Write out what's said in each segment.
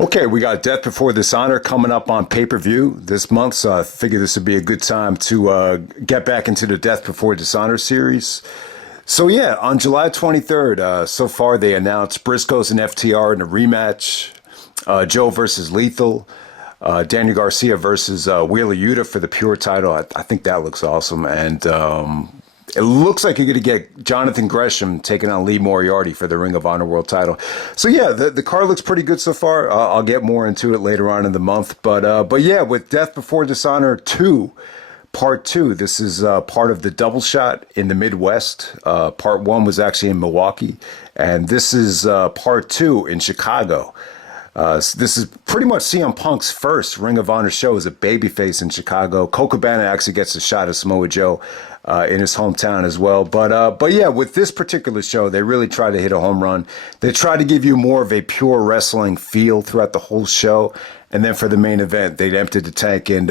Okay, we got Death Before Dishonor coming up on pay-per-view this month, so I figured this would be a good time to get back into the Death Before Dishonor series. So yeah, on July 23rd, so far they announced Briscoes and FTR in a rematch, Joe versus Lethal, Daniel Garcia versus Wheeler Yuta for the Pure title. I think that looks awesome, and it looks like you're going to get Jonathan Gresham taking on Lee Moriarty for the Ring of Honor World title. So yeah, the card looks pretty good so far. I'll get more into it later on in the month. But yeah, with Death Before Dishonor 2, Part 2, this is part of the double shot in the Midwest. Part 1 was actually in Milwaukee, and this is Part 2 in Chicago. So this is pretty much CM Punk's first Ring of Honor show as a babyface in Chicago. Colt Cabana actually gets a shot at Samoa Joe in his hometown as well. But yeah, with this particular show, they really try to hit a home run. They try to give you more of a pure wrestling feel throughout the whole show. And then for the main event, they'd empty the tank and,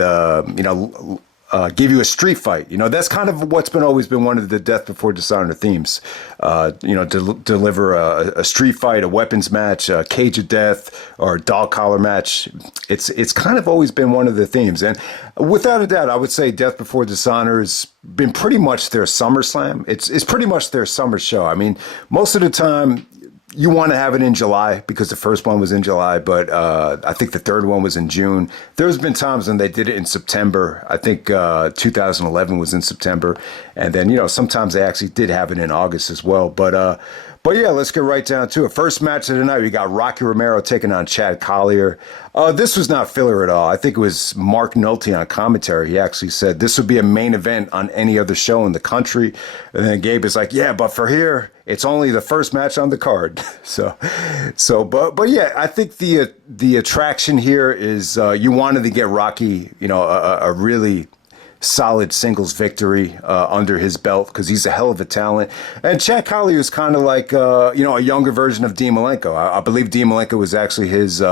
give you a street fight. That's kind of what's always been one of the Death Before Dishonor themes. Deliver a street fight, a weapons match, a cage of death, or a dog collar match. It's kind of always been one of the themes. And without a doubt, I would say Death Before Dishonor has been pretty much their SummerSlam. It's pretty much their summer show. I mean, most of the time, you want to have it in July because the first one was in July, but I think the third one was in June. There's been times when they did it in September. I think 2011 was in September. And then, sometimes they actually did have it in August as well. But yeah, let's get right down to it. First match of the night, we got Rocky Romero taking on Chad Collier. This was not filler at all. I think it was Mark Nolte on commentary. He actually said this would be a main event on any other show in the country. And then Gabe is like, yeah, but for here, it's only the first match on the card. But yeah, I think the attraction here is you wanted to get Rocky, a really solid singles victory under his belt because he's a hell of a talent. And Chad Collyer is kind of like, a younger version of Dean Malenko. I believe Dean Malenko was actually his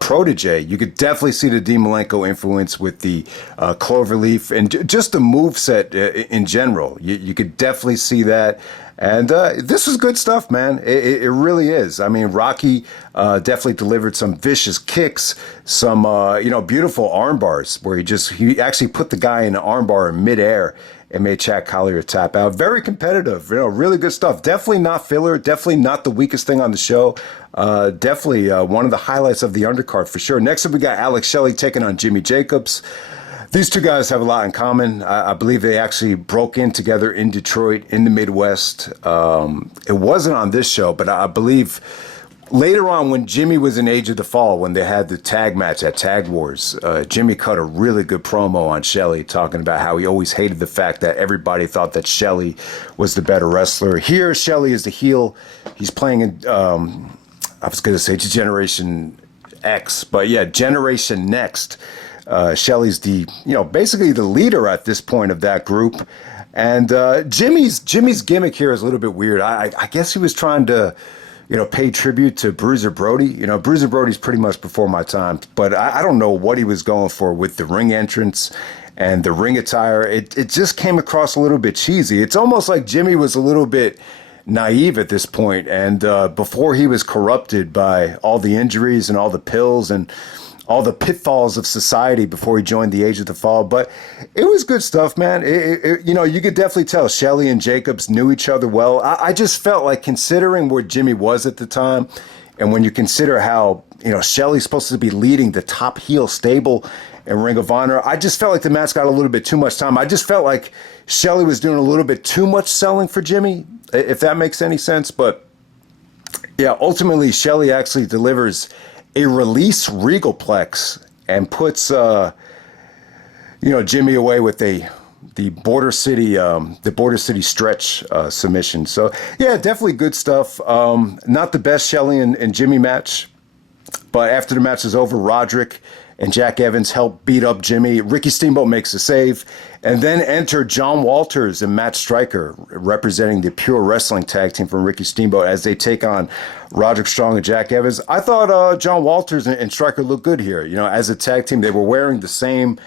protege. You could definitely see the Dean Malenko influence with the cloverleaf and just the moveset in general. You could definitely see that. And this was good stuff, man. It really is. I mean, Rocky definitely delivered some vicious kicks, some beautiful arm bars where he actually put the guy in an arm bar in midair and made Chad Collier tap out. Very competitive, really good stuff. Definitely not filler. Definitely not the weakest thing on the show. Definitely one of the highlights of the undercard for sure. Next up, we got Alex Shelley taking on Jimmy Jacobs. These two guys have a lot in common. I believe they actually broke in together in Detroit, in the Midwest. It wasn't on this show, but I believe later on when Jimmy was in Age of the Fall, when they had the tag match at Tag Wars, Jimmy cut a really good promo on Shelley talking about how he always hated the fact that everybody thought that Shelley was the better wrestler. Here, Shelley is the heel. He's playing in, I was going to say Generation X, but yeah, Generation Next. Shelley's basically the leader at this point of that group. And Jimmy's gimmick here is a little bit weird. I guess he was trying to, pay tribute to Bruiser Brody. Bruiser Brody's pretty much before my time, but I don't know what he was going for with the ring entrance and the ring attire. It just came across a little bit cheesy. It's almost like Jimmy was a little bit naive at this point, and before he was corrupted by all the injuries and all the pills and all the pitfalls of society before he joined the Age of the Fall. But it was good stuff, man. You could definitely tell Shelley and Jacobs knew each other well. I just felt like, considering where Jimmy was at the time, and when you consider how, Shelley's supposed to be leading the top heel stable in Ring of Honor, I just felt like the match got a little bit too much time. I just felt like Shelley was doing a little bit too much selling for Jimmy, if that makes any sense. But yeah, ultimately, Shelley actually delivers a release Regalplex and puts Jimmy away with the Border City stretch submission. So yeah, definitely good stuff. Not the best Shelley and Jimmy match, but after the match is over, Roderick and Jack Evans help beat up Jimmy. Ricky Steamboat makes a save, and then enter John Walters and Matt Stryker, representing the Pure Wrestling tag team from Ricky Steamboat, as they take on Roderick Strong and Jack Evans. I thought John Walters and Stryker looked good here. As a tag team, they were wearing the same,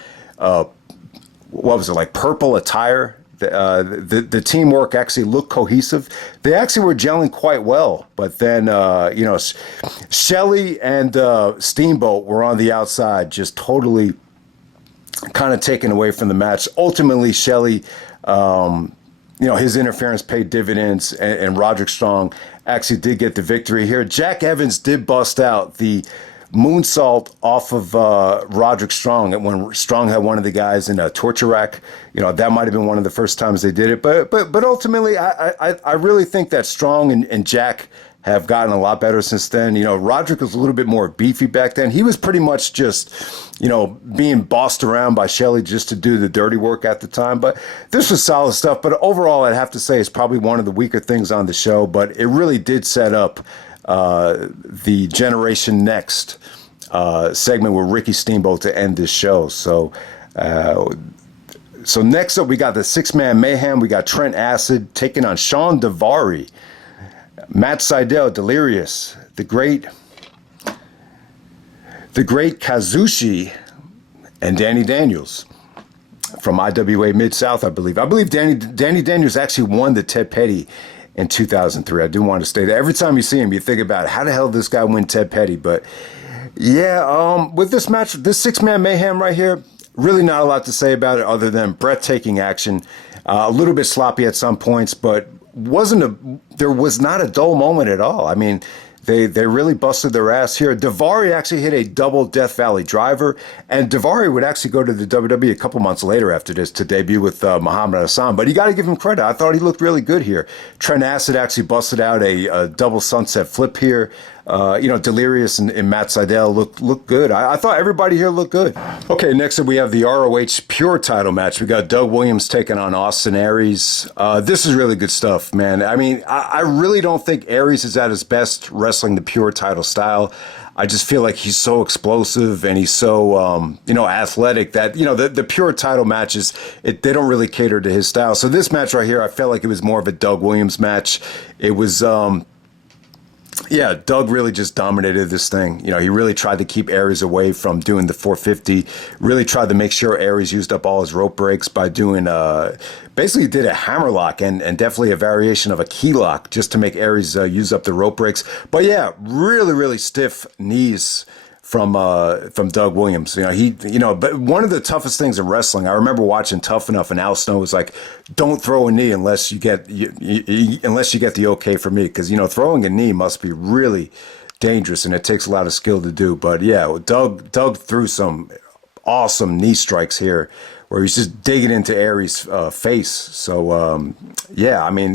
purple attire The teamwork actually looked cohesive. They actually were gelling quite well. But then, Shelley and Steamboat were on the outside, just totally kind of taken away from the match. Ultimately, Shelley, his interference paid dividends, and Roderick Strong actually did get the victory here. Jack Evans did bust out the moonsault off of Roderick Strong, and when Strong had one of the guys in a torture rack. That might have been one of the first times they did it. But ultimately, I really think that Strong and Jack have gotten a lot better since then. Roderick was a little bit more beefy back then. He was pretty much just, being bossed around by Shelley just to do the dirty work at the time. But this was solid stuff. But overall, I'd have to say it's probably one of the weaker things on the show. But it really did set up the Generation Next segment with Ricky Steamboat to end this show. So next up, we got the six-man mayhem. We got Trent Acid taking on Shawn Daivari, Matt Sydal, Delirious, the great Kazushi, and Danny Daniels from IWA Mid-South, I believe. I believe Danny Daniels actually won the Ted Petty in 2003. I do want to state that. Every time you see him, you think about how the hell did this guy win Ted Petty? But yeah, with this match, this six-man mayhem right here, really not a lot to say about it other than breathtaking action. A little bit sloppy at some points, but there was not a dull moment at all. I mean, they really busted their ass here. Daivari actually hit a double Death Valley driver, and Daivari would actually go to the WWE a couple months later after this to debut with Muhammad Hassan. But you got to give him credit. I thought he looked really good here. Trent Acid actually busted out a double sunset flip here. Delirious and Matt Sydal look good. I thought everybody here looked good. Okay, next up we have the ROH Pure title match. We got Doug Williams taking on Austin Aries. This is really good stuff, man. I mean, I really don't think Aries is at his best wrestling the Pure title style. I just feel like he's so explosive and he's so, athletic that, the Pure title matches, they don't really cater to his style. So this match right here, I felt like it was more of a Doug Williams match. It was, Doug really just dominated this thing. He really tried to keep Aries away from doing the 450, really tried to make sure Aries used up all his rope breaks by doing, basically did a hammerlock and definitely a variation of a key lock just to make Aries use up the rope breaks. But yeah, really, really stiff knees from Doug Williams. But one of the toughest things in wrestling, I remember watching Tough Enough, and Al Snow was like, don't throw a knee unless you get the okay from me, because throwing a knee must be really dangerous and it takes a lot of skill to do. But yeah, Doug threw some awesome knee strikes here where he's just digging into Aries' face. So,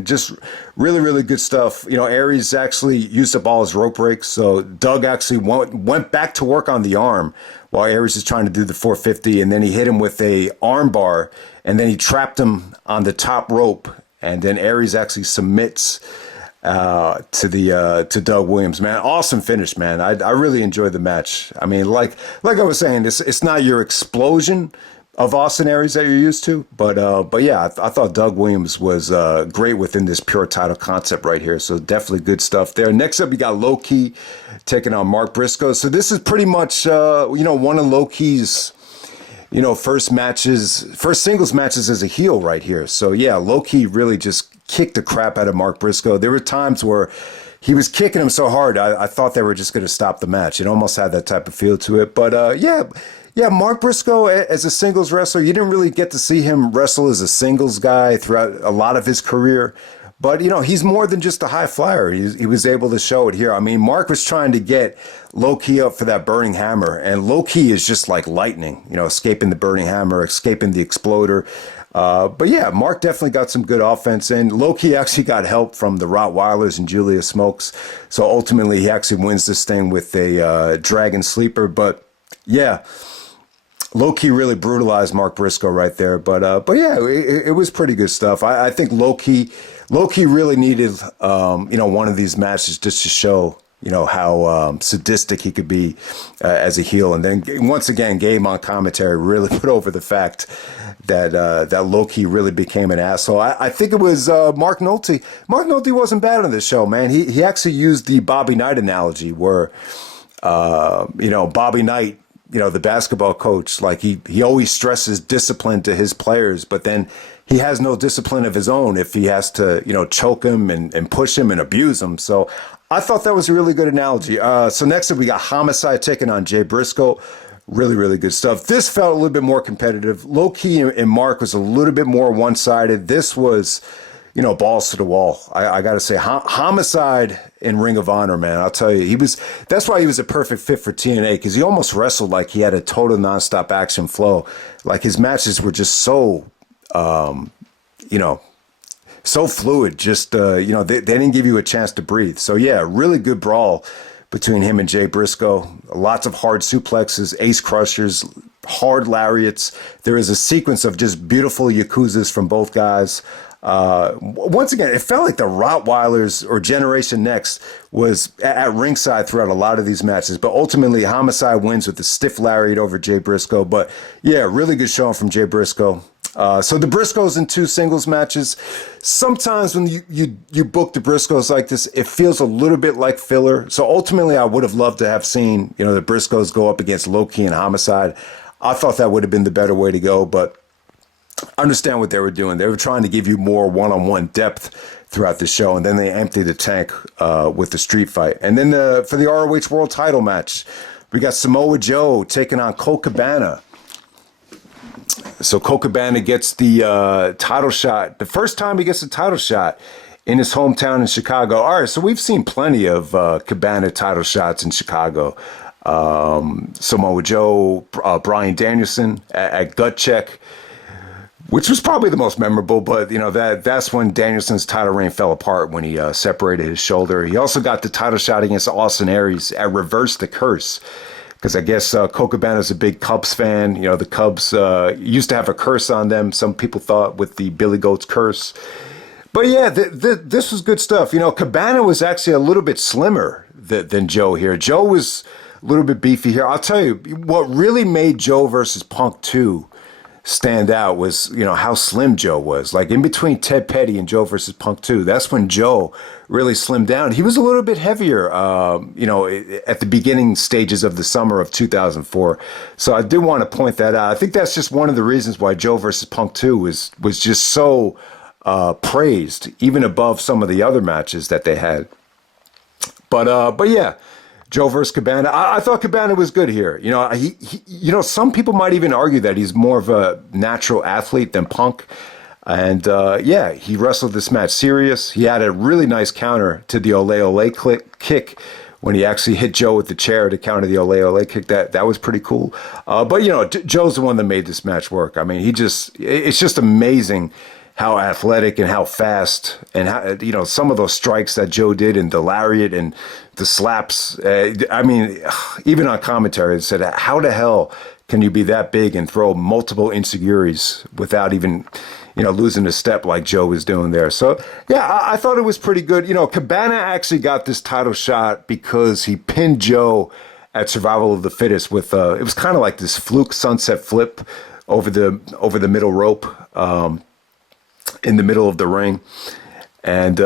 just really, really good stuff. Aries actually used up all his rope breaks, so Doug actually went back to work on the arm while Aries is trying to do the 450, and then he hit him with a arm bar, and then he trapped him on the top rope, and then Aries actually submits to Doug Williams. Man, awesome finish, man. I really enjoyed the match. I mean, like I was saying, it's not your explosion of Austin Aries that you're used to, but yeah, I thought Doug Williams was great within this Pure title concept right here. So definitely good stuff there. Next up, you got Low Key taking on Mark Briscoe. So this is pretty much one of Low Key's first singles matches as a heel right here. So yeah, Low Key really just kicked the crap out of Mark Briscoe. There were times where he was kicking him so hard, I thought they were just going to stop the match. It almost had that type of feel to it. But yeah, Mark Briscoe as a singles wrestler, you didn't really get to see him wrestle as a singles guy throughout a lot of his career. But, he's more than just a high flyer. He was able to show it here. I mean, Mark was trying to get Low Key up for that burning hammer. And Low Key is just like lightning, escaping the burning hammer, escaping the exploder. But yeah, Mark definitely got some good offense in. Low Key actually got help from the Rottweilers and Julia Smokes. So ultimately, he actually wins this thing with a Dragon Sleeper. But yeah, Low Key really brutalized Mark Briscoe right there. But yeah, it was pretty good stuff. I think Low Key really needed, one of these matches just to show, how sadistic he could be as a heel. And then once again, Gabe on commentary really put over the fact that Low Key really became an asshole. I think it was Mark Nolte. Mark Nolte wasn't bad on this show, man. He actually used the Bobby Knight analogy where, Bobby Knight, the basketball coach, like he always stresses discipline to his players, but then he has no discipline of his own if he has to, choke him and push him and abuse him. So I thought that was a really good analogy. So next up, we got Homicide taking on Jay Briscoe. Really, really good stuff. This felt a little bit more competitive. Low key and Mark was a little bit more one-sided. This was, balls to the wall. I got to say, Homicide in Ring of Honor, man. I'll tell you, that's why he was a perfect fit for TNA, because he almost wrestled like he had a total nonstop action flow. Like his matches were just so, so fluid. Just, they didn't give you a chance to breathe. So yeah, really good brawl between him and Jay Briscoe. Lots of hard suplexes, ace crushers, hard lariats. There is a sequence of just beautiful yakuzas from both guys. Once again, it felt like the Rottweilers or Generation Next was at ringside throughout a lot of these matches. But ultimately, Homicide wins with a stiff lariat over Jay Briscoe. But yeah, really good showing from Jay Briscoe. So the Briscoes in 2 singles matches. Sometimes when you book the Briscoes like this, it feels a little bit like filler. So ultimately, I would have loved to have seen, the Briscoes go up against Low-Key and Homicide. I thought that would have been the better way to go, but understand what they were doing. They were trying to give you more one-on-one depth throughout the show, and then they emptied the tank with the street fight. And then for the ROH World Title match, we got Samoa Joe taking on Colt Cabana. So Colt Cabana gets the title shot. The first time he gets a title shot in his hometown in Chicago. All right, so we've seen plenty of Cabana title shots in Chicago. Samoa Joe, Bryan Danielson at Gut Check, which was probably the most memorable, but that's when Danielson's title reign fell apart when he separated his shoulder. He also got the title shot against Austin Aries at Reverse the Curse, because I guess Colt Cabana's a big Cubs fan. The Cubs used to have a curse on them, some people thought, with the Billy Goats curse. But yeah, this was good stuff. Cabana was actually a little bit slimmer than Joe here. Joe was a little bit beefy here. I'll tell you, what really made Joe versus Punk 2 stand out was, how slim Joe was. Like in between Ted Petty and Joe versus Punk 2, that's when Joe really slimmed down. He was a little bit heavier, at the beginning stages of the summer of 2004. So I do want to point that out. I think that's just one of the reasons why Joe versus Punk 2 was just so praised, even above some of the other matches that they had. But yeah, Joe versus Cabana. I thought Cabana was good here. He some people might even argue that he's more of a natural athlete than Punk. And yeah, he wrestled this match serious. He had a really nice counter to the Ole Ole kick when he actually hit Joe with the chair to counter the Ole Ole kick. That was pretty cool. But Joe's the one that made this match work. I mean, it's just amazing how athletic and how fast and how, some of those strikes that Joe did and the lariat and the slaps. I mean, even on commentary, it said, how the hell can you be that big and throw multiple insecurities without even, losing a step like Joe was doing there? So, yeah, I thought it was pretty good. Cabana actually got this title shot because he pinned Joe at Survival of the Fittest with, it was kind of like this fluke sunset flip over the middle rope. In the middle of the ring. And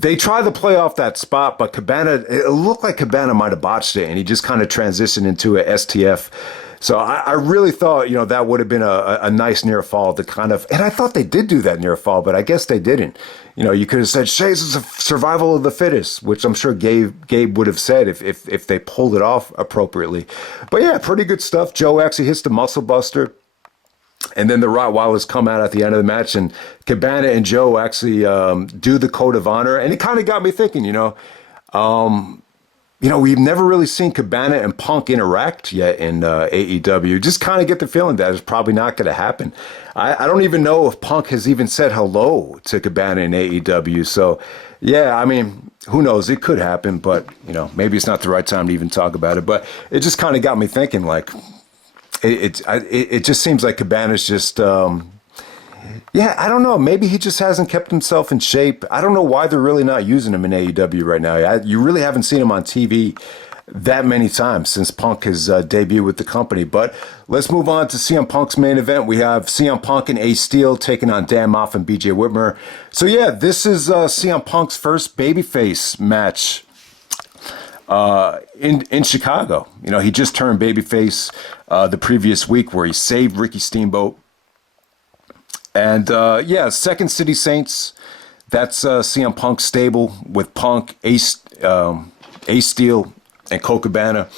they tried to play off that spot, but it looked like Cabana might have botched it, and he just kind of transitioned into a STF. So I really thought, that would have been a nice near fall to kind of, and I thought they did do that near fall, but I guess they didn't. You could have said, Shays is a survival of the fittest, which I'm sure Gabe would have said if they pulled it off appropriately. But yeah, pretty good stuff. Joe actually hits the muscle buster. And then the Rottweilers come out at the end of the match, and Cabana and Joe actually do the code of honor. And it kind of got me thinking, we've never really seen Cabana and Punk interact yet in AEW. Just kind of get the feeling that it's probably not going to happen. I don't even know if Punk has even said hello to Cabana in AEW. So, yeah, I mean, who knows? It could happen, but, maybe it's not the right time to even talk about it. But it just kind of got me thinking, like, it just seems like Cabana's just, I don't know. Maybe he just hasn't kept himself in shape. I don't know why they're really not using him in AEW right now. You really haven't seen him on TV that many times since Punk has debuted with the company. But let's move on to CM Punk's main event. We have CM Punk and Ace Steel taking on Dan Maff and BJ Whitmer. So yeah, this is CM Punk's first babyface match in Chicago. He just turned babyface the previous week where he saved Ricky Steamboat. And yeah, Second City Saints. That's CM Punk's stable with Punk, Ace Steel, and Colt Cabana.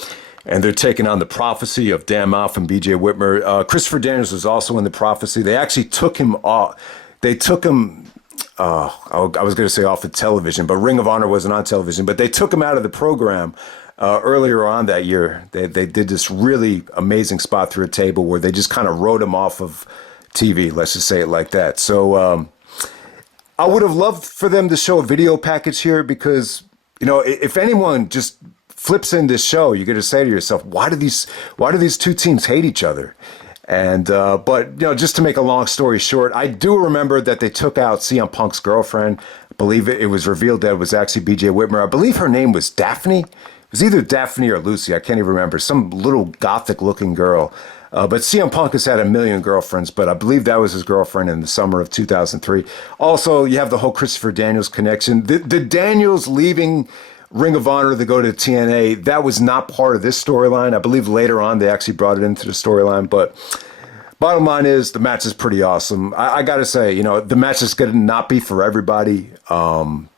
And they're taking on the Prophecy of Dan Maff and BJ Whitmer. Christopher Daniels was also in the Prophecy. They actually took him off. They took him, I was going to say off of television, but Ring of Honor wasn't on television. But they took him out of the program earlier on that year. They did this really amazing spot through a table where they just kind of wrote him off of TV. Let's just say it like that. So I would have loved for them to show a video package here because, you know, if anyone just flips in this show, you're going to say to yourself, why do these two teams hate each other? And but you know, just to make a long story short, I do remember that they took out CM Punk's girlfriend. I believe it was revealed that it was actually BJ Whitmer. I believe her name was Daphne. It was either Daphne or Lucy. I can't even remember. Some little gothic looking girl. But CM Punk has had a million girlfriends, but I believe that was his girlfriend in the summer of 2003. Also, you have the whole Christopher Daniels connection. The Daniels leaving Ring of Honor to go to TNA, that was not part of this storyline. I believe later on they actually brought it into the storyline. But bottom line is the match is pretty awesome. I got to say, you know, the match is going to not be for everybody. You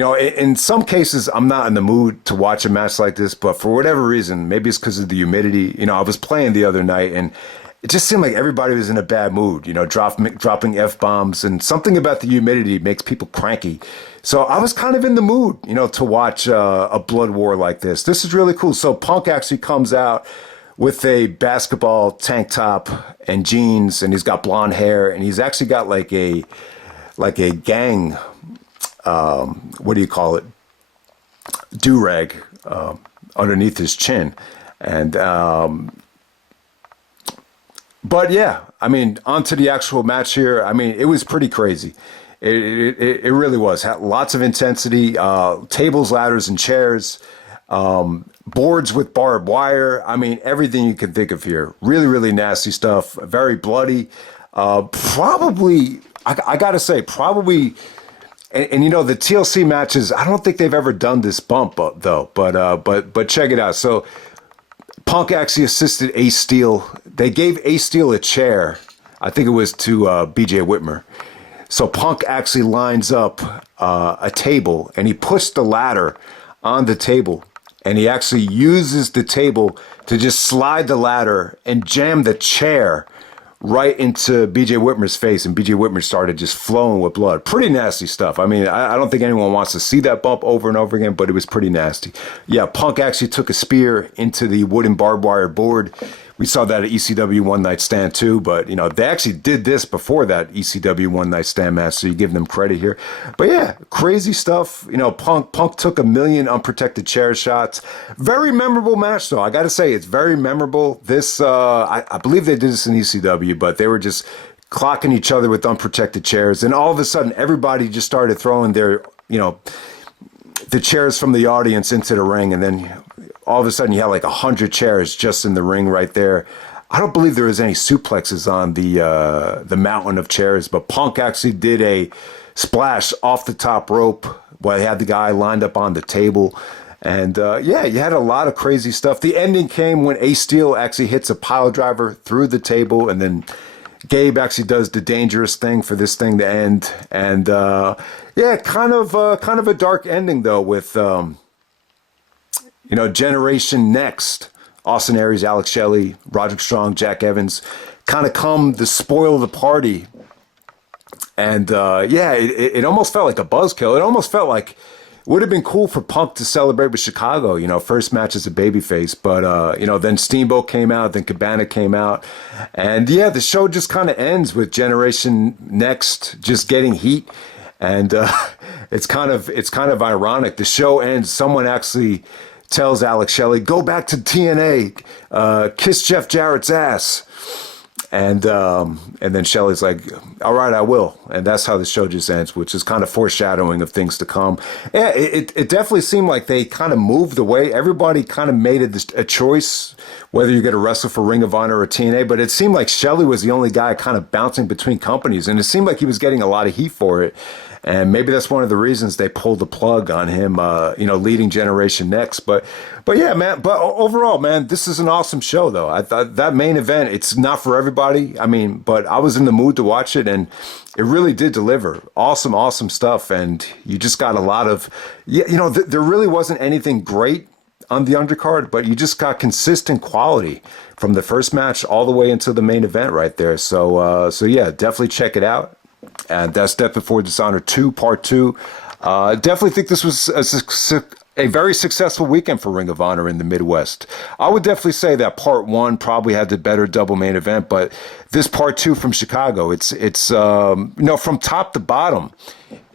know, in some cases, I'm not in the mood to watch a match like this, but for whatever reason, maybe it's because of the humidity. You know, I was playing the other night and it just seemed like everybody was in a bad mood, you know, dropping F-bombs, and something about the humidity makes people cranky. So I was kind of in the mood, you know, to watch a blood war like this. This is really cool. So Punk actually comes out with a basketball tank top and jeans, and he's got blonde hair, and he's actually got like a gang, what do you call it? Do-rag underneath his chin. And but yeah, I mean, onto the actual match here. I mean, it was pretty crazy. It really was. Had lots of intensity, tables, ladders, and chairs, boards with barbed wire. I mean, everything you can think of here. Really, really nasty stuff. Very bloody. Probably, I got to say, probably, and you know, the TLC matches, I don't think they've ever done this bump though. But check it out. So Punk actually assisted Ace Steel. They gave Ace Steel a chair. I think it was to BJ Whitmer. So Punk actually lines up a table and he puts the ladder on the table, and he actually uses the table to just slide the ladder and jam the chair right into BJ Whitmer's face, and BJ Whitmer started just flowing with blood. Pretty nasty stuff. I mean, I don't think anyone wants to see that bump over and over again, but it was pretty nasty. Yeah, Punk actually took a spear into the wooden barbed wire board. We saw that at ECW One Night Stand too, but you know, they actually did this before that ECW One Night Stand match, so you give them credit here. But yeah, crazy stuff. You know, Punk took a million unprotected chair shots. Very memorable match though. I got to say, it's very memorable. This, I believe they did this in ECW, but they were just clocking each other with unprotected chairs, and all of a sudden, everybody just started throwing their, you know, the chairs from the audience into the ring, and then all of a sudden you had like 100 chairs just in the ring right there. I don't believe there was any suplexes on the mountain of chairs, but Punk actually did a splash off the top rope while he had the guy lined up on the table. And yeah, you had a lot of crazy stuff. The ending came when Ace Steel actually hits a pile driver through the table, and then Gabe actually does the dangerous thing for this thing to end. And yeah, kind of a dark ending though, with you know, Generation Next, Austin Aries, Alex Shelley, Roderick Strong, Jack Evans, kind of come to spoil the party. And yeah, it almost felt like a buzzkill. It almost felt like it would have been cool for Punk to celebrate with Chicago, you know, first match as a babyface. But, you know, then Steamboat came out, then Cabana came out. And yeah, the show just kind of ends with Generation Next just getting heat. And it's kind of ironic. The show ends, someone actually tells Alex Shelley, go back to TNA, kiss Jeff Jarrett's ass. And then Shelley's like, all right, I will. And that's how the show just ends, which is kind of foreshadowing of things to come. Yeah, it definitely seemed like they kind of moved away. Everybody kind of made a choice, whether you're going to wrestle for Ring of Honor or TNA, but it seemed like Shelley was the only guy kind of bouncing between companies, and it seemed like he was getting a lot of heat for it. And maybe that's one of the reasons they pulled the plug on him, leading Generation Next. But yeah, man. But overall, man, this is an awesome show, though. I thought that main event, it's not for everybody. I mean, but I was in the mood to watch it, and it really did deliver. Awesome, awesome stuff. And you just got a lot of, there really wasn't anything great on the undercard, but you just got consistent quality from the first match all the way into the main event right there. So yeah, definitely check it out. And that's Death Before Dishonor 2, Part 2. Definitely think this was a very successful weekend for Ring of Honor in the Midwest. I would definitely say that Part 1 probably had the better double main event, but this Part 2 from Chicago, it's from top to bottom,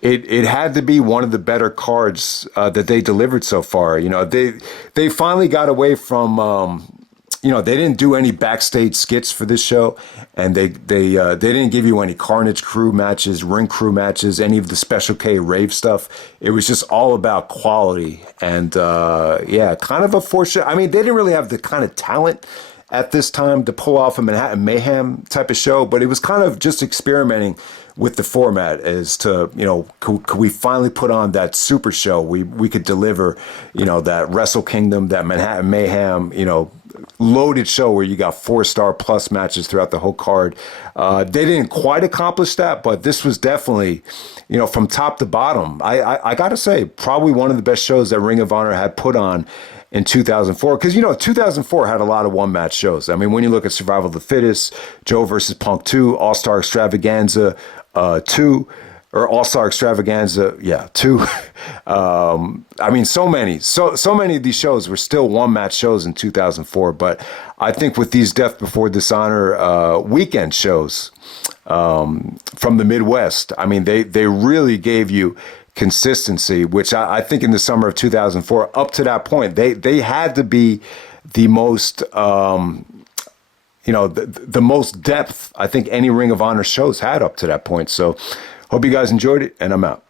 it had to be one of the better cards that they delivered so far. They finally got away from they didn't do any backstage skits for this show, and they didn't give you any Carnage crew matches, Ring crew matches, any of the Special K rave stuff. It was just all about quality, and kind of a fortune. I mean, they didn't really have the kind of talent at this time to pull off a Manhattan Mayhem type of show, but it was kind of just experimenting with the format as to, could we finally put on that super show? We could deliver, that Wrestle Kingdom, that Manhattan Mayhem, loaded show where you got 4-star plus matches throughout the whole card. They didn't quite accomplish that, but this was definitely, from top to bottom, I got to say, probably one of the best shows that Ring of Honor had put on in 2004. Because, 2004 had a lot of one-match shows. I mean, when you look at Survival of the Fittest, Joe versus Punk 2, All-Star Extravaganza 2, or All-Star Extravaganza, 2. I mean, so many of these shows were still one-match shows in 2004. But I think with these Death Before Dishonor weekend shows from the Midwest, I mean, they really gave you consistency, which I think in the summer of 2004, up to that point, they had to be the most, the most depth I think any Ring of Honor shows had up to that point. So hope you guys enjoyed it, and I'm out.